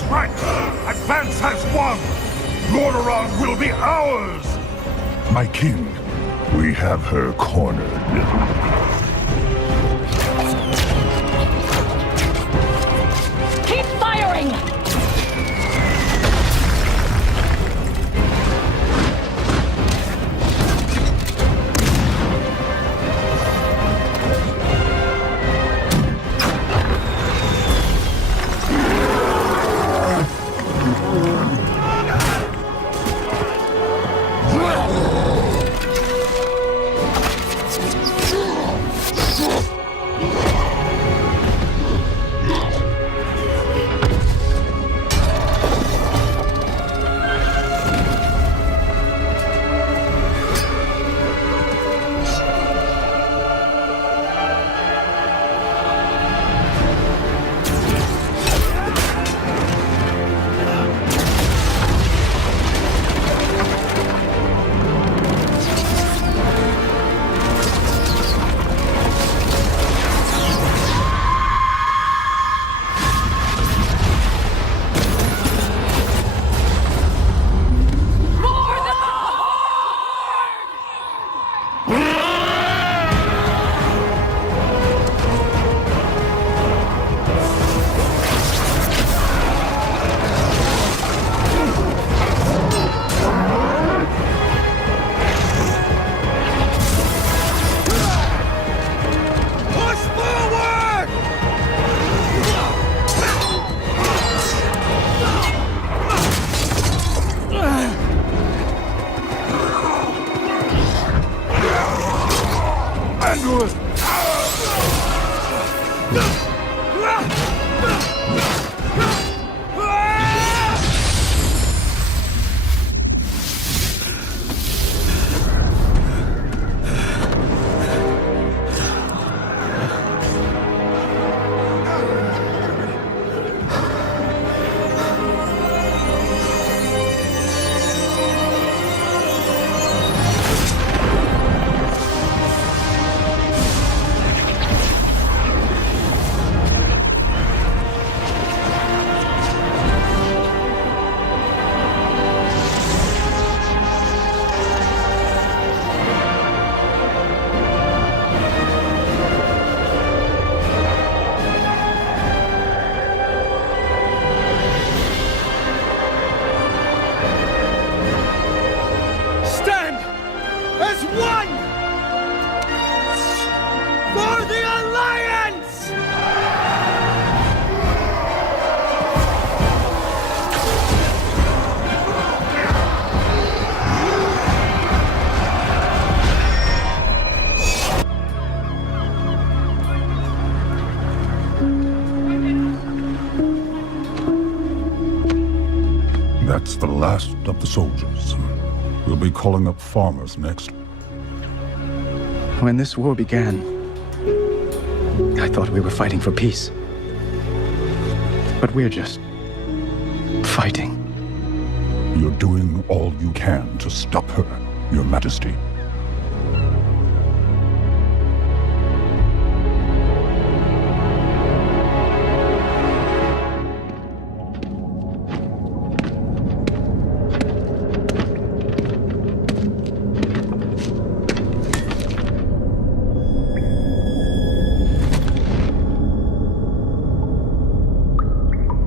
was right. Advance has won. Lordaeron will be ours. My king, we have her cornered. Keep firing! That's the last of the soldiers. We'll be calling up farmers next. When this war began, I thought we were fighting for peace. But we're just fighting. You're doing all you can to stop her, Your Majesty.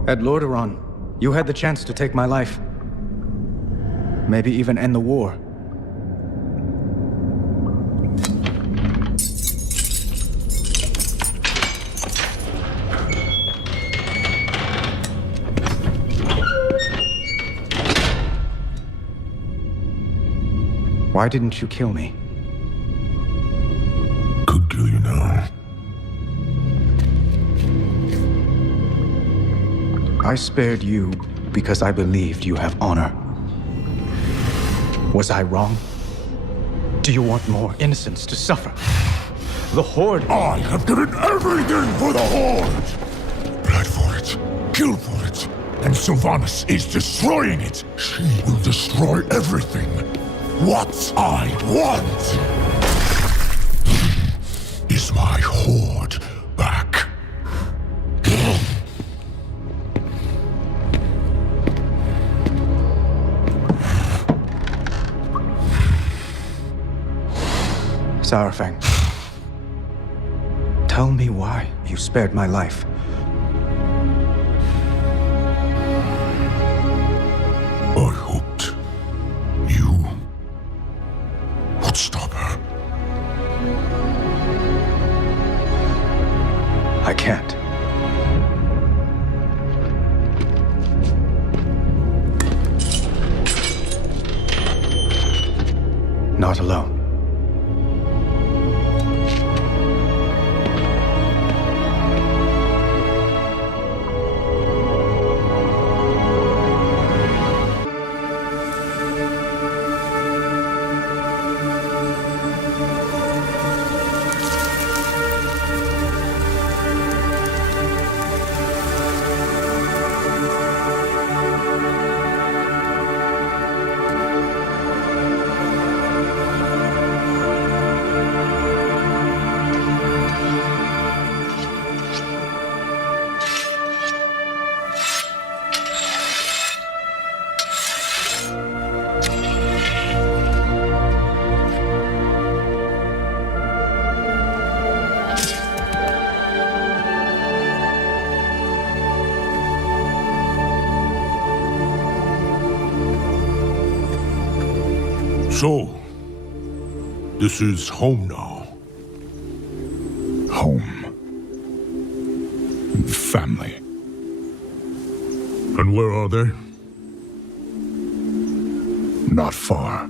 At Lordaeron, you had the chance to take my life. Maybe even end the war. Why didn't you kill me? Could kill you now. I spared you because I believed you have honor. Was I wrong? Do you want more innocents to suffer? The Horde... I have given everything for the Horde! Bled for it, killed for it, and Sylvanas is destroying it! She will destroy everything! What I want is my Horde back. Saurfang, tell me why you spared my life. I hoped you would stop her. I can't. Not alone. So, this is home now. Home. Family. And where are they? Not far.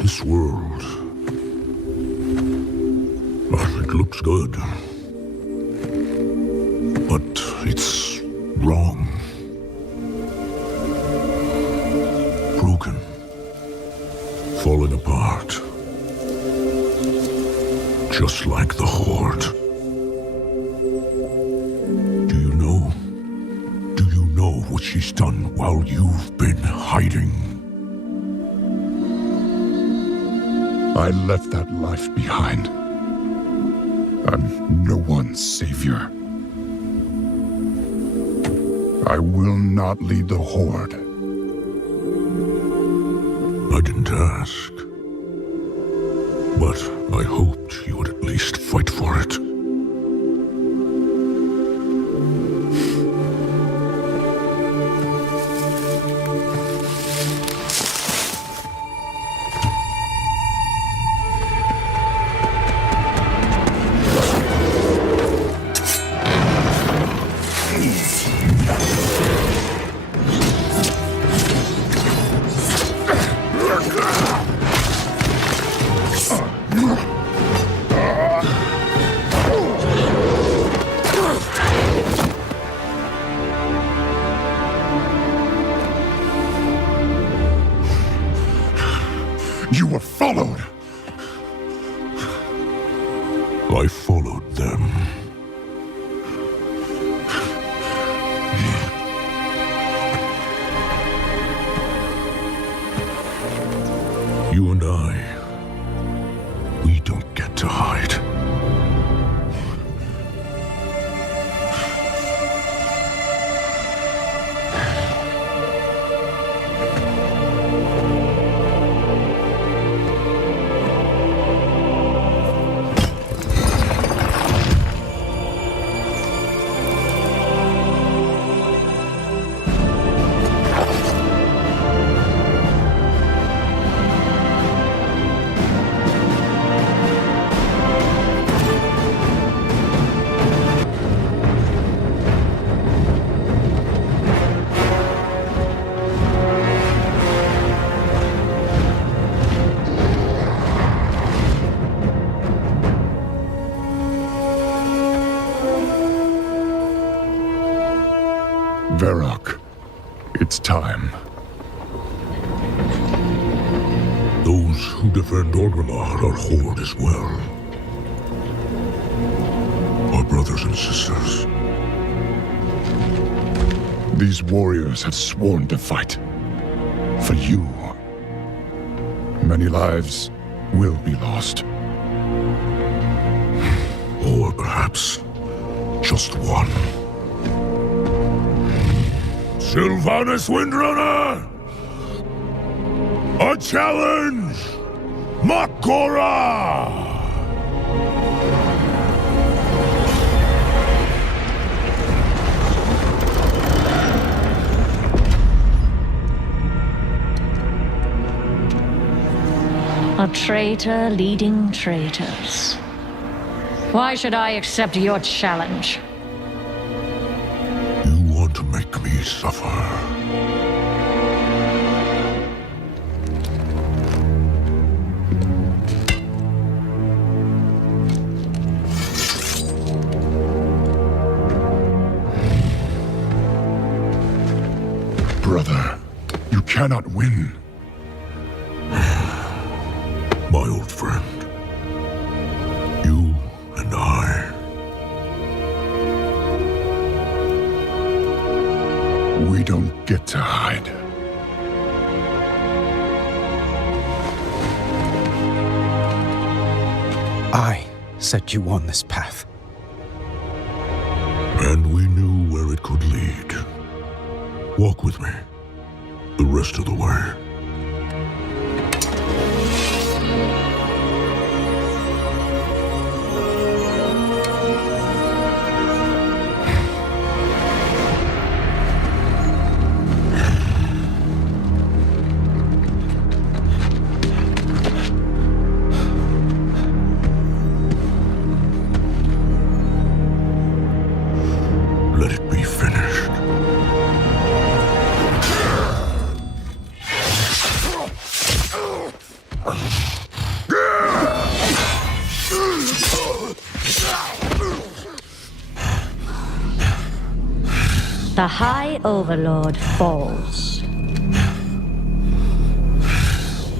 This world. Well, it looks good. But it's wrong. Broken. Falling apart. Just like the Horde. Do you know? Do you know what she's done while you've been hiding? I left that life behind. I'm no one's savior. I will not lead the Horde. I didn't ask. But I hoped you would at least fight for it. You were followed! I followed them. You and I, we don't get to hide. Varrock, it's time. Those who defend Orgrimmar are Horde as well. Our brothers and sisters. These warriors have sworn to fight. For you. Many lives will be lost. Or perhaps just one. Sylvanas Windrunner! A challenge! Makora! A traitor leading traitors. Why should I accept your challenge? You want to make me suffer. Brother, you cannot win. My old friend, you and I. We don't get to hide. I set you on this path. And we knew where it could lead. Walk with me the rest of the way. Let it be finished. The High Overlord falls.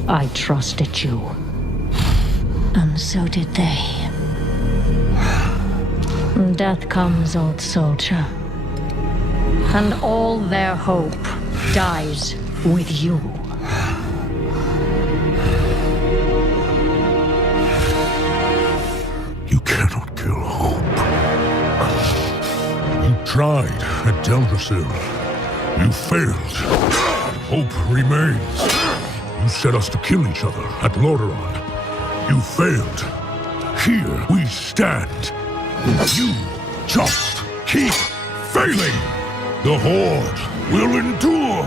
I trusted you. And so did they. Death comes, old soldier. And all their hope dies with you. You cannot kill hope. You tried at Deldrassil. You failed. Hope remains. You set us to kill each other at Lordaeron. You failed. Here we stand. You just keep failing. The Horde will endure.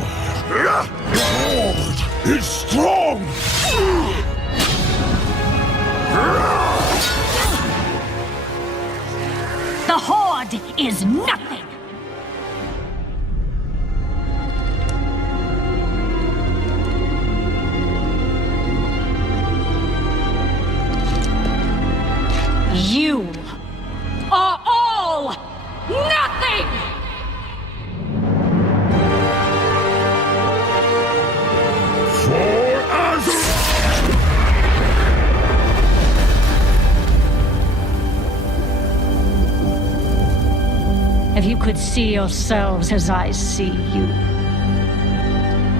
The Horde is strong. The Horde is nothing! You are all nothing! For Azeroth! If you could see yourselves as I see you.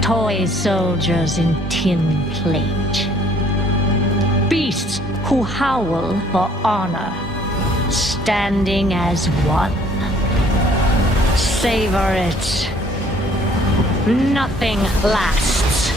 Toy soldiers in tin plate. Beasts who howl for honor. Standing as one. Savor it. Nothing lasts.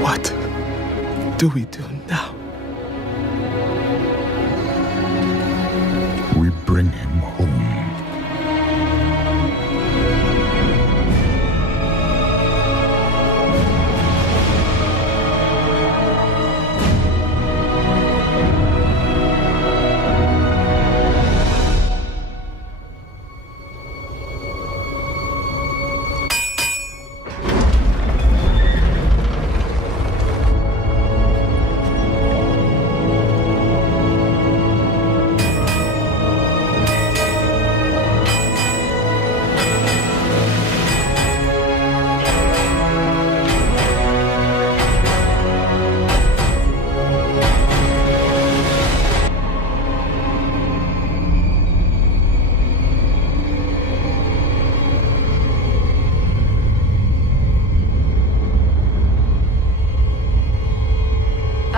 What do we do now? We bring him home.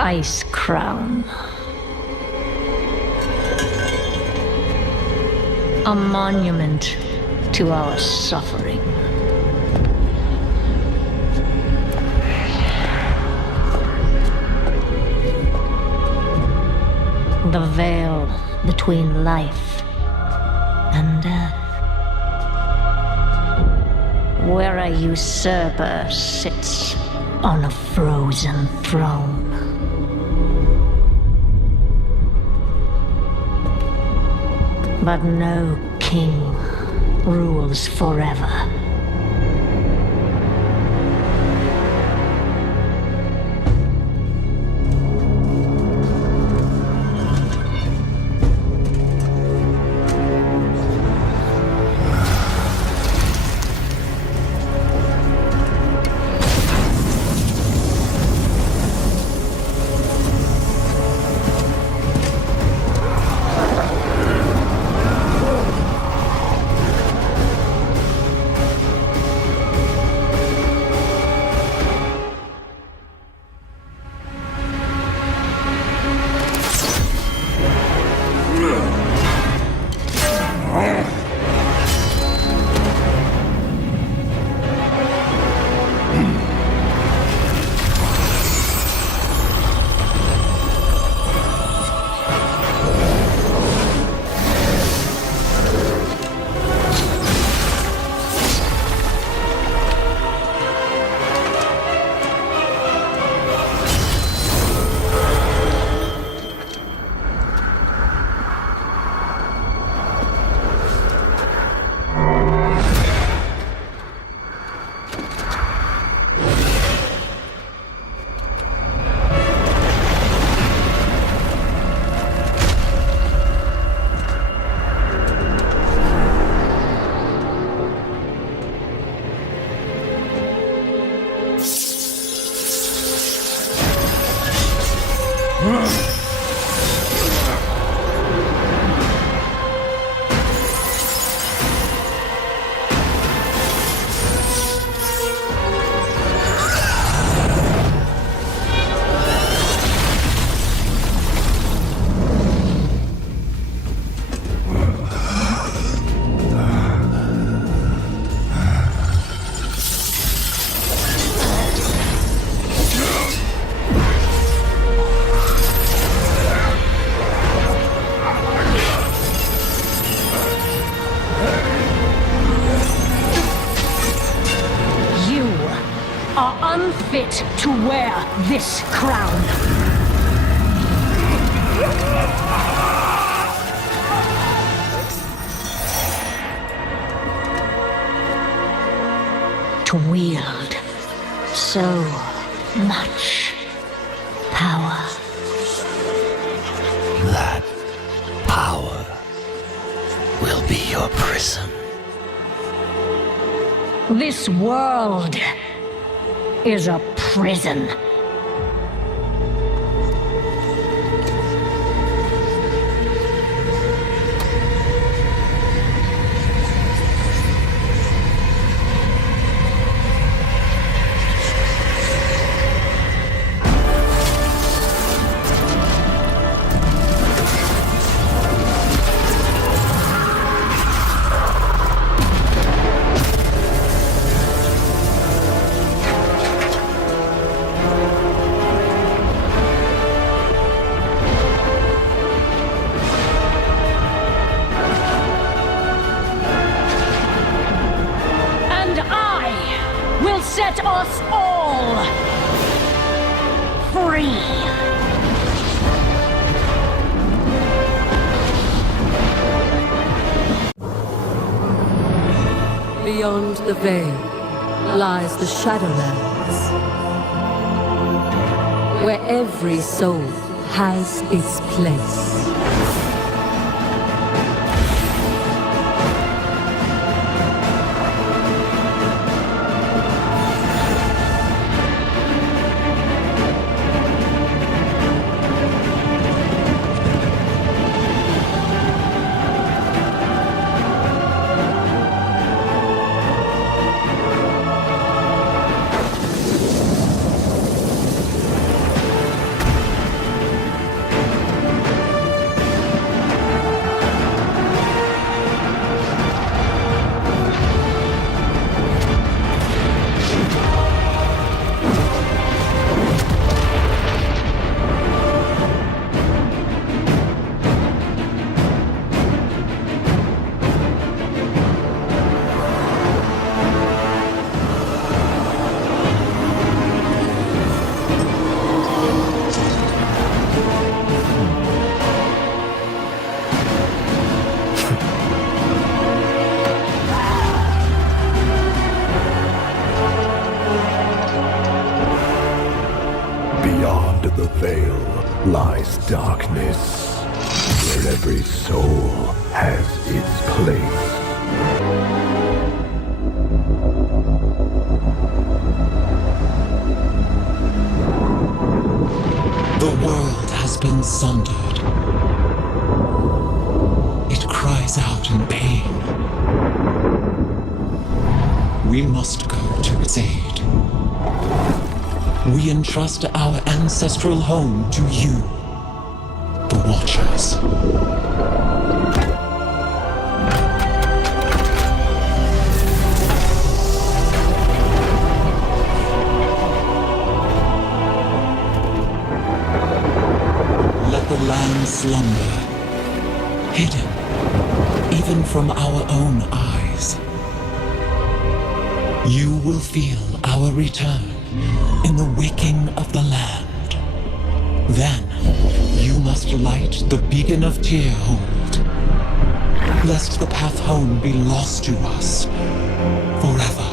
Ice Crown. A monument to our suffering. The veil between life and death. Where a usurper sits on a frozen throne. But no king rules forever. Unfit to wear this crown. To wield so much power. That power will be your prison. This world is a prison. Set us all free. Beyond the veil lies the Shadowlands, where every soul has its place. lies darkness, where every soul has its place. The world has been sundered. It cries out in pain. We must go to its aid. We entrust our ancestral home to you, the Watchers. Let the land slumber, hidden even from our own eyes. You will feel our return in the waking of the land. Then, you must light the beacon of Tearhold, lest the path home be lost to us forever.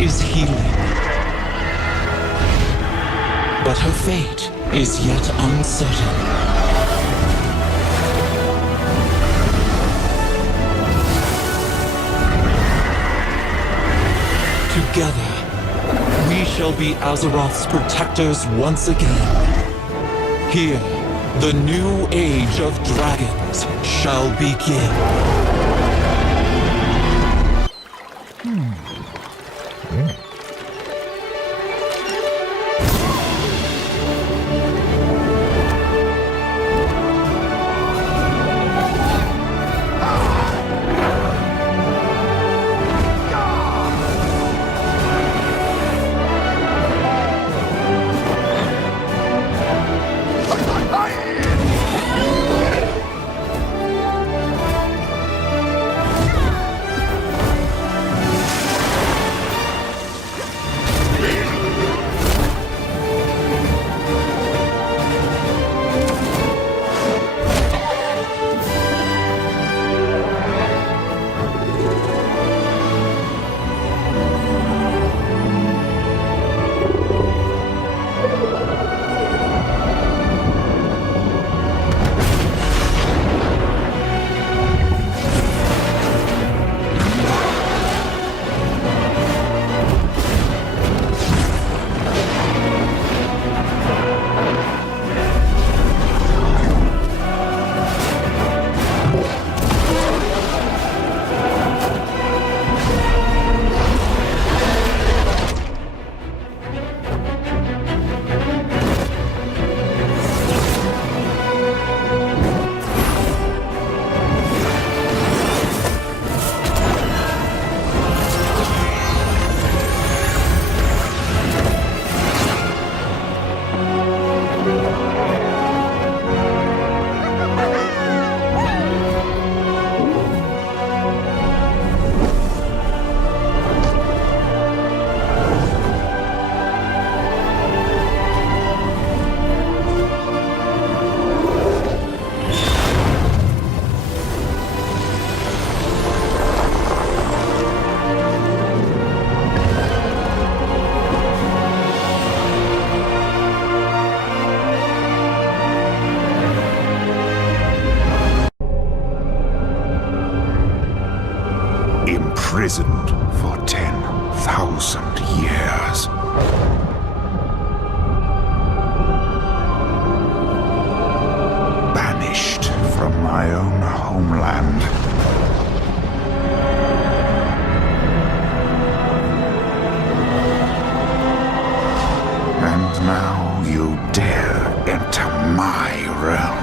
Is healing, but her fate is yet uncertain. Together, we shall be Azeroth's protectors once again. Here, the new age of dragons shall begin. imprisoned for 10,000 years. Banished from my own homeland. And now you dare enter my realm.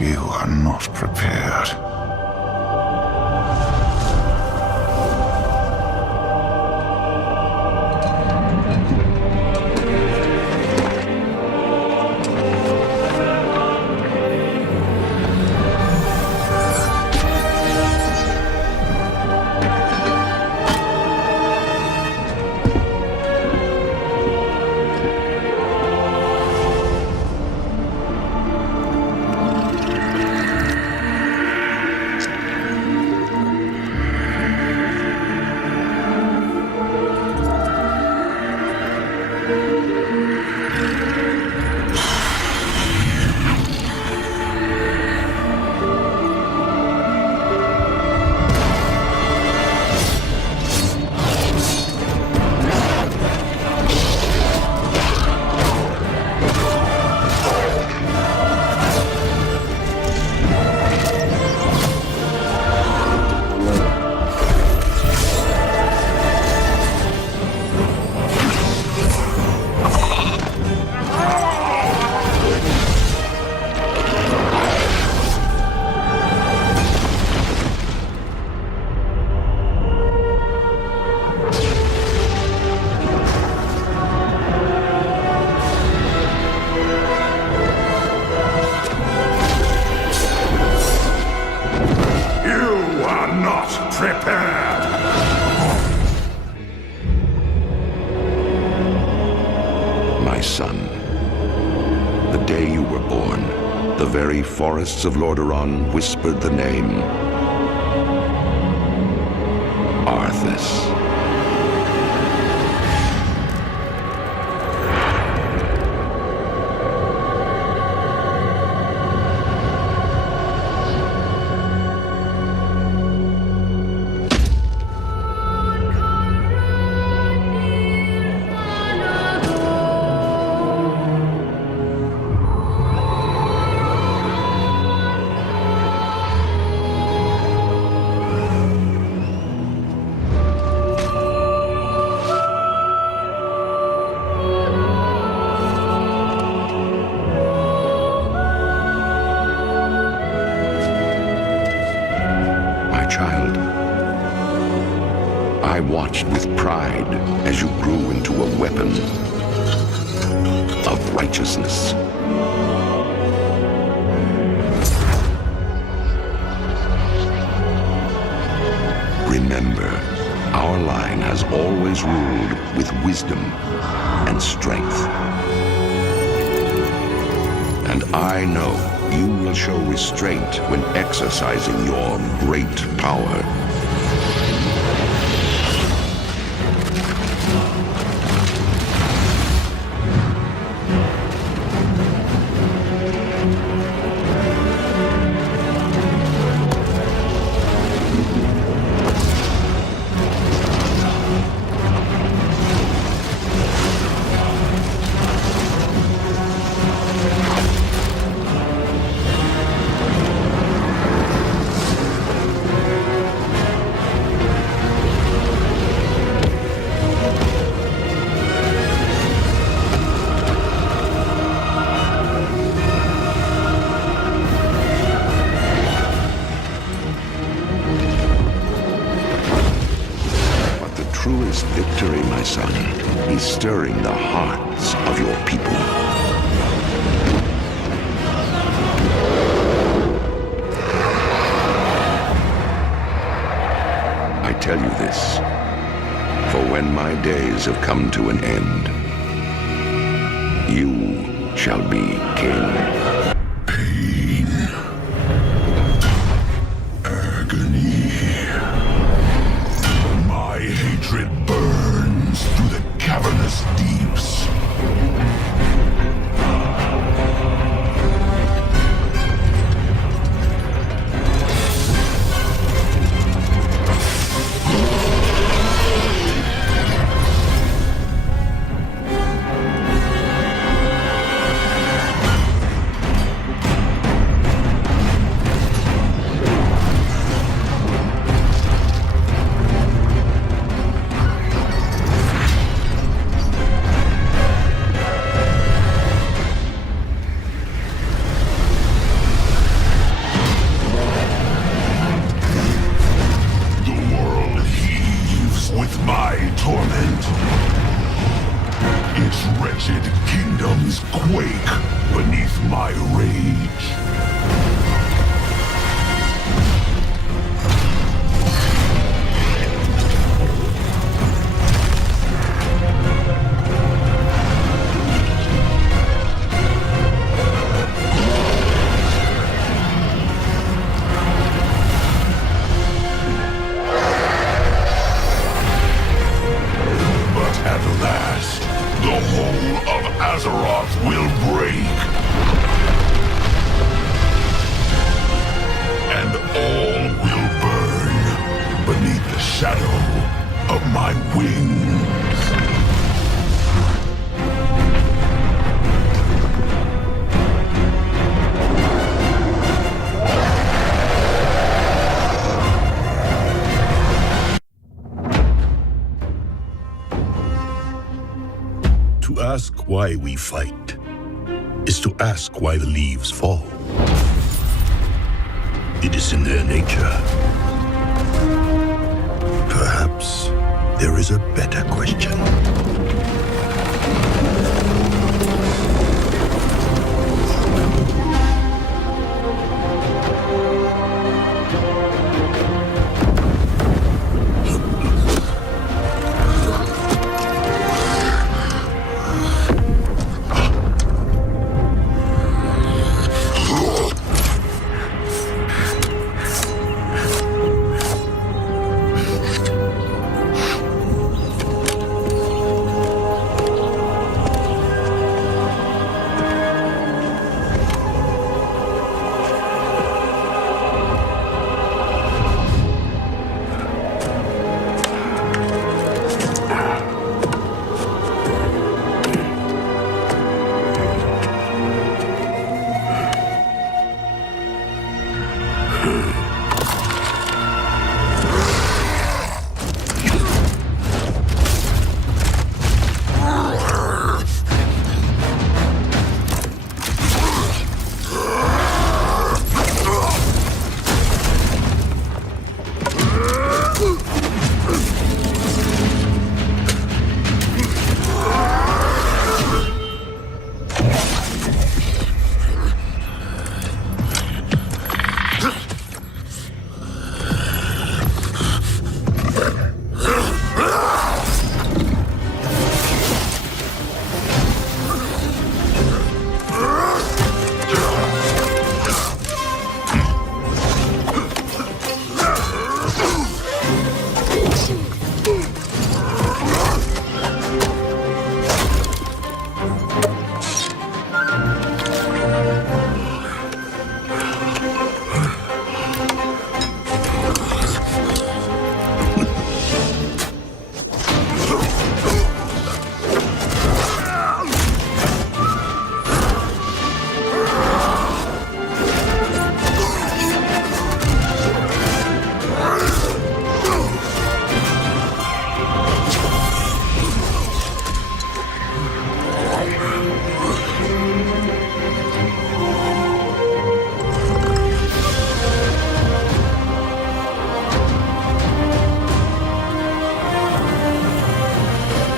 You are not prepared. My son, the day you were born, the very forests of Lordaeron whispered the name Arthas. Child, I watched with pride as you grew into a weapon of righteousness. Remember, our line has always ruled with wisdom and strength. And I know you will show restraint when exercising your great power. Truest victory, my son, is stirring the hearts of your people. I tell you this, for when my days have come to an end, you shall be king. Hatred burns through the cavernous deeps. ask why we fight is to ask why the leaves fall. It is in their nature. Perhaps there is a better question.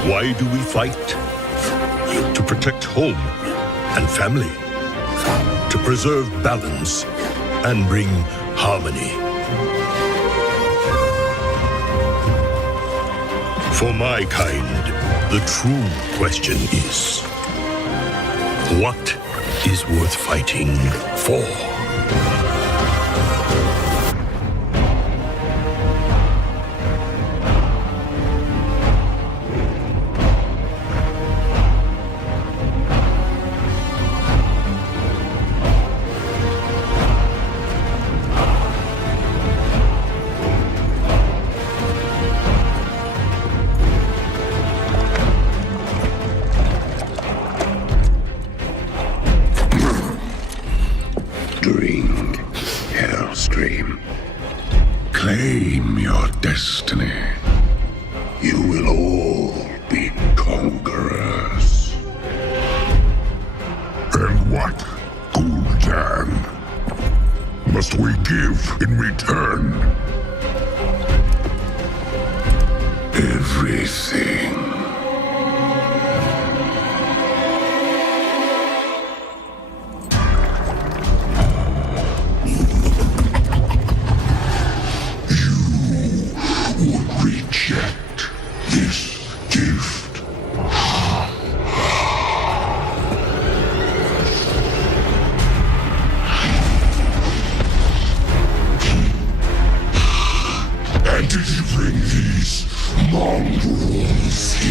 Why do we fight? To protect home and family. To preserve balance and bring harmony. For my kind, the true question is, what is worth fighting for? Drink, Hellscream. Claim your destiny. You will all be conquerors. And what, Gul'dan, must we give in return? Everything. Reject this gift. And did you bring these mongrels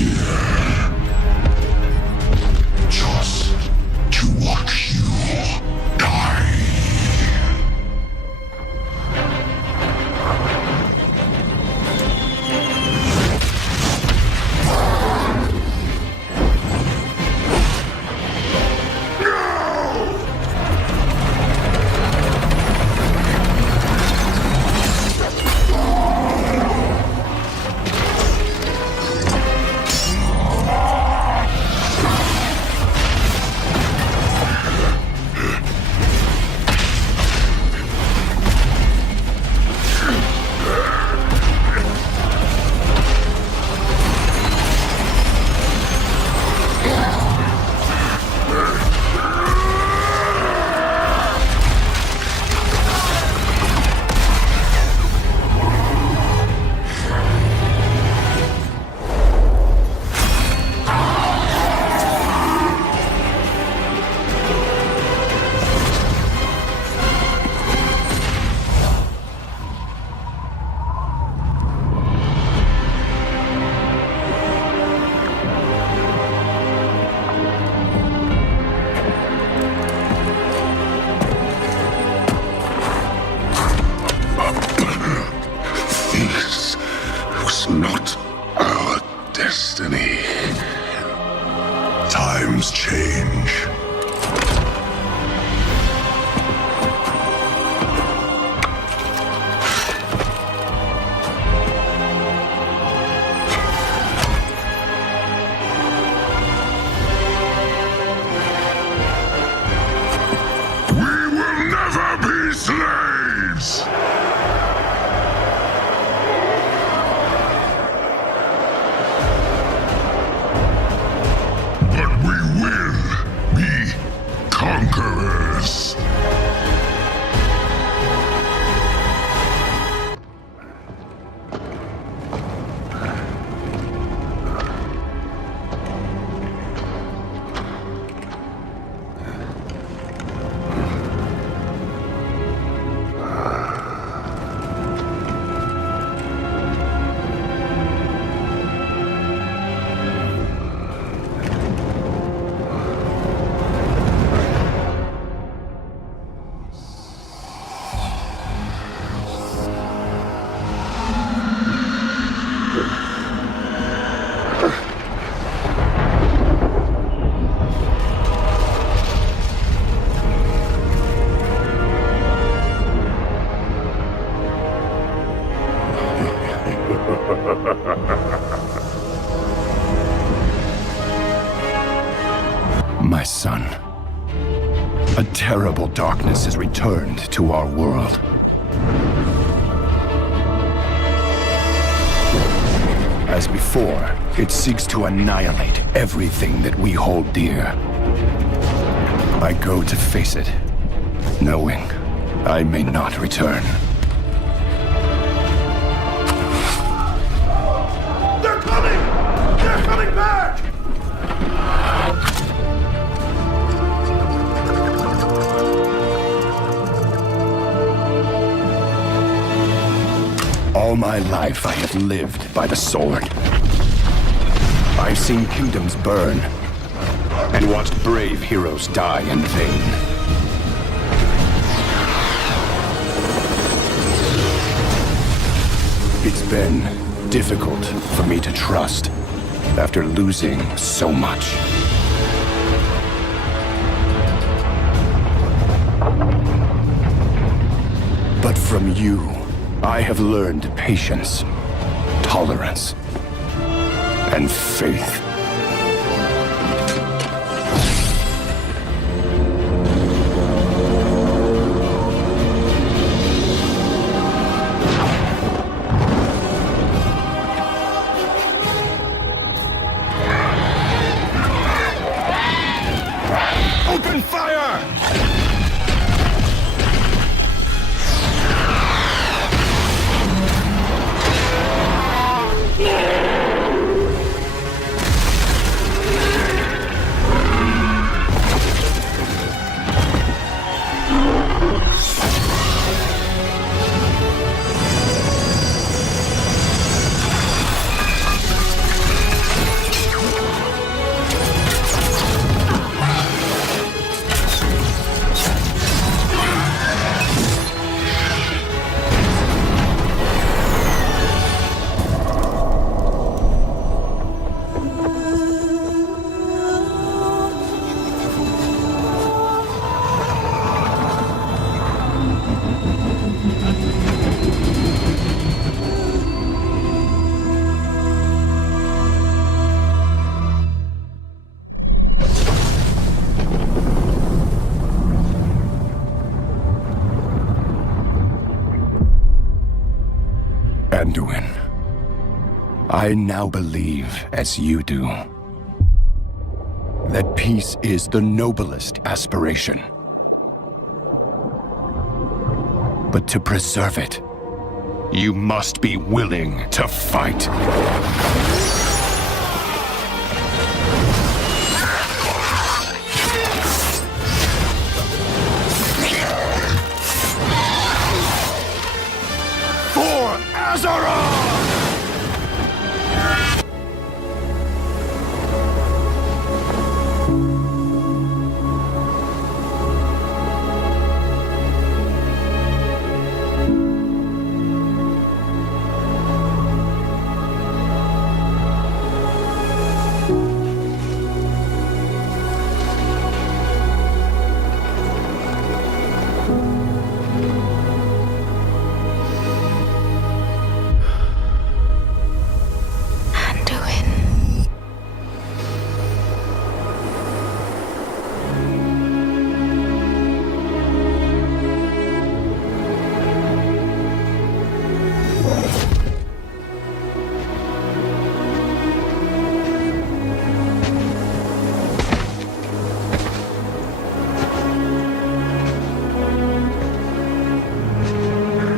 terrible darkness has returned to our world. As before, it seeks to annihilate everything that we hold dear. I go to face it, knowing I may not return. They're coming! They're coming back! All my life I have lived by the sword. I've seen kingdoms burn and watched brave heroes die in vain. It's been difficult for me to trust after losing so much. But from you, I have learned patience, tolerance, and faith. Open fire! Anduin, I now believe, as you do, that peace is the noblest aspiration. But to preserve it, you must be willing to fight.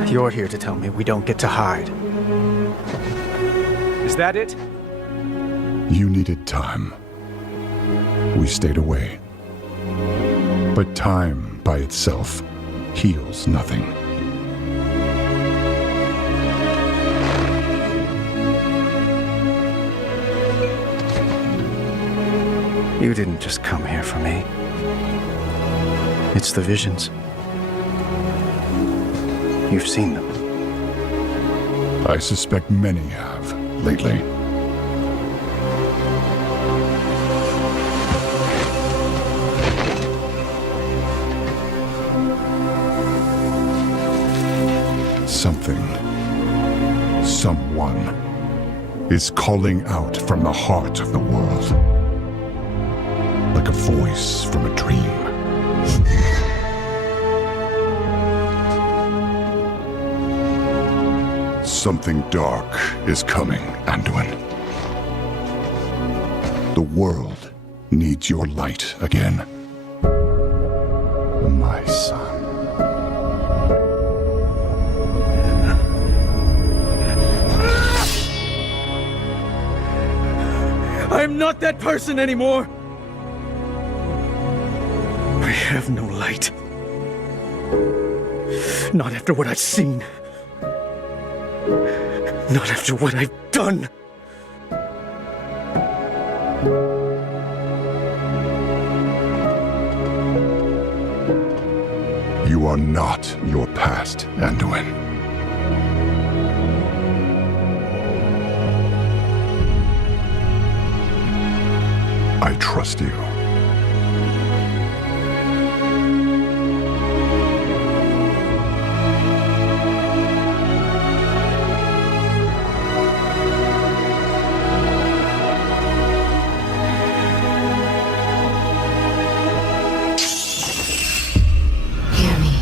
You're here to tell me we don't get to hide. Is that it? You needed time. We stayed away. But time by itself heals nothing. You didn't just come here for me. It's the visions. You've seen them. I suspect many have lately. Something, someone, is calling out from the heart of the world. Like a voice from a dream. Something dark is coming, Anduin. The world needs your light again. My son. I'm not that person anymore! I have no light. Not after what I've seen. Not after what I've done. You are not your past, Anduin. I trust you. Hear me.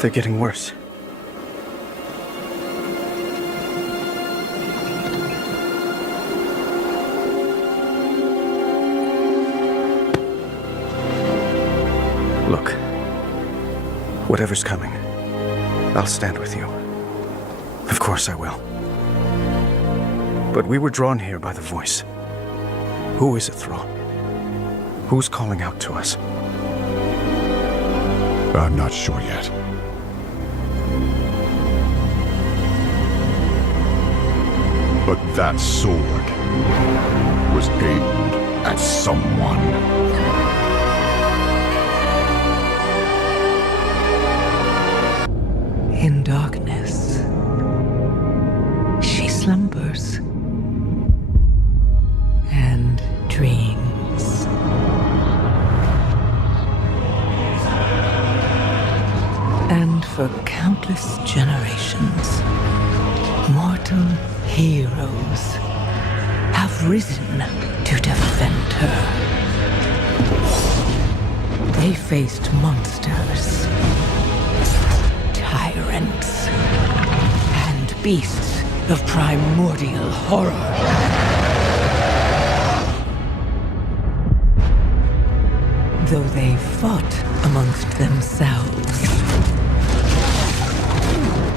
They're getting worse. Look, whatever's coming, I'll stand with you. Of course I will. But we were drawn here by the voice. Who is it, Thrall? Who's calling out to us? I'm not sure yet. But that sword was aimed at someone. In darkness, she slumbers and dreams. And for countless generations, mortal heroes have risen to defend her. They faced monsters, tyrants, and beasts of primordial horror. Though they fought amongst themselves,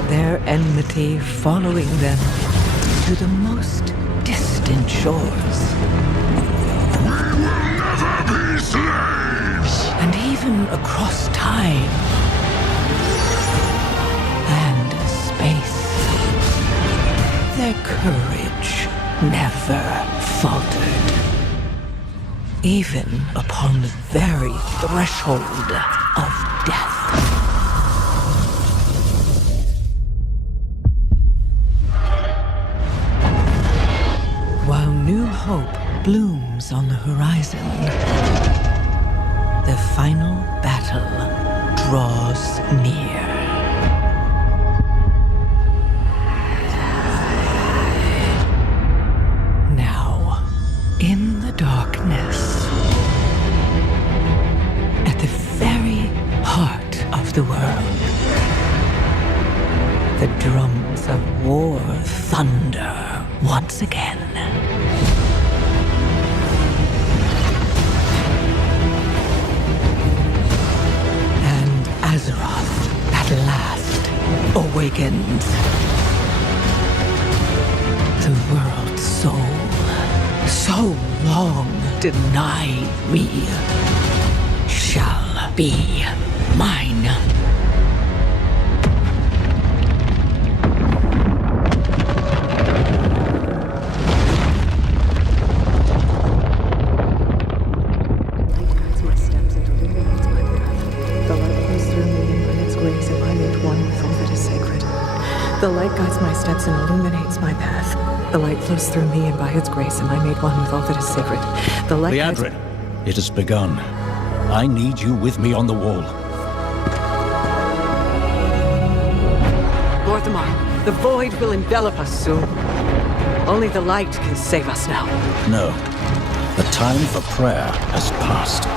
their enmity following them to the most distant shores. We will never be slaves! And even across time and space. Their courage never faltered. Even upon the very threshold of death. While new hope blooms on the horizon, the final battle draws near. Now, in the darkness, at the very heart of the world, the drums of war thunder once again. And Azeroth, at last, awakens. The world's soul, so long denied me, shall be mine. The light guides my steps and illuminates my path. The light flows through me, and by its grace am I made one with all that is sacred. The light Liadrin, it has begun. I need you with me on the wall. Lorthamar, the void will envelop us soon. Only the light can save us now. No. The time for prayer has passed.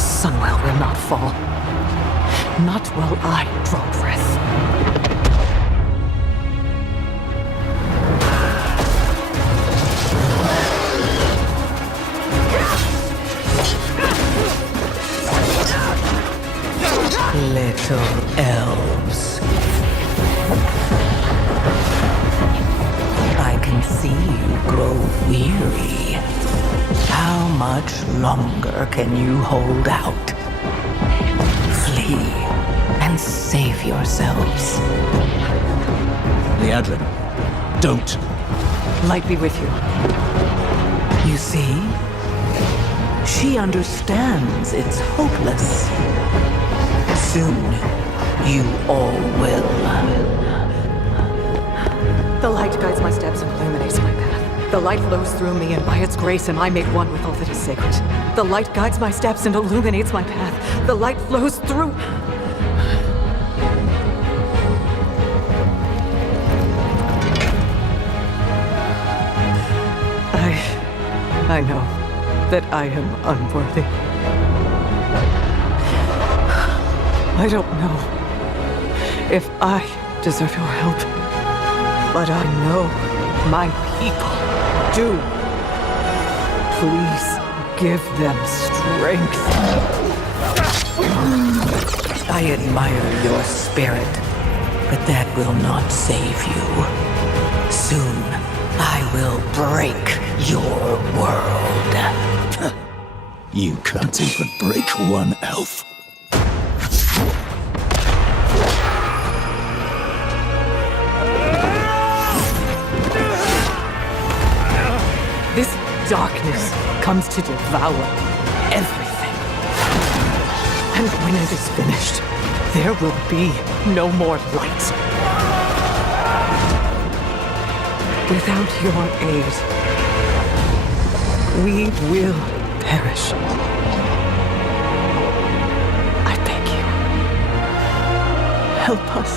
Sunwell will not fall. Not while I draw breath. Little elves. I can see you grow weary. How much longer can you hold out? Flee and save yourselves. Liadrin, don't. Light be with you. You see? She understands it's hopeless. Soon, you all will. The light guides my steps and illuminates my path. The light flows through me, and by its grace am I made one with all that is sacred. The light guides my steps and illuminates my path. The light flows through... I know that I am unworthy. I don't know if I deserve your help, but I know my people do. Please give them strength. I admire your spirit, but that will not save you. Soon, I will break your world. You can't even break one elf. This darkness comes to devour everything. And when it is finished, there will be no more light. Without your aid, we will perish. I beg you, help us.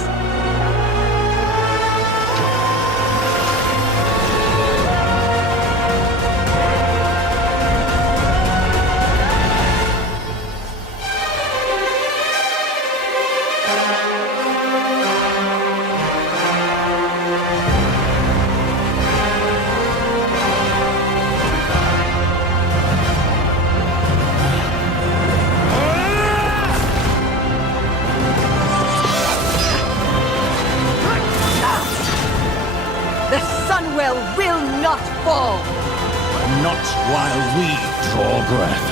Sunwell will not fall! Not while we draw breath.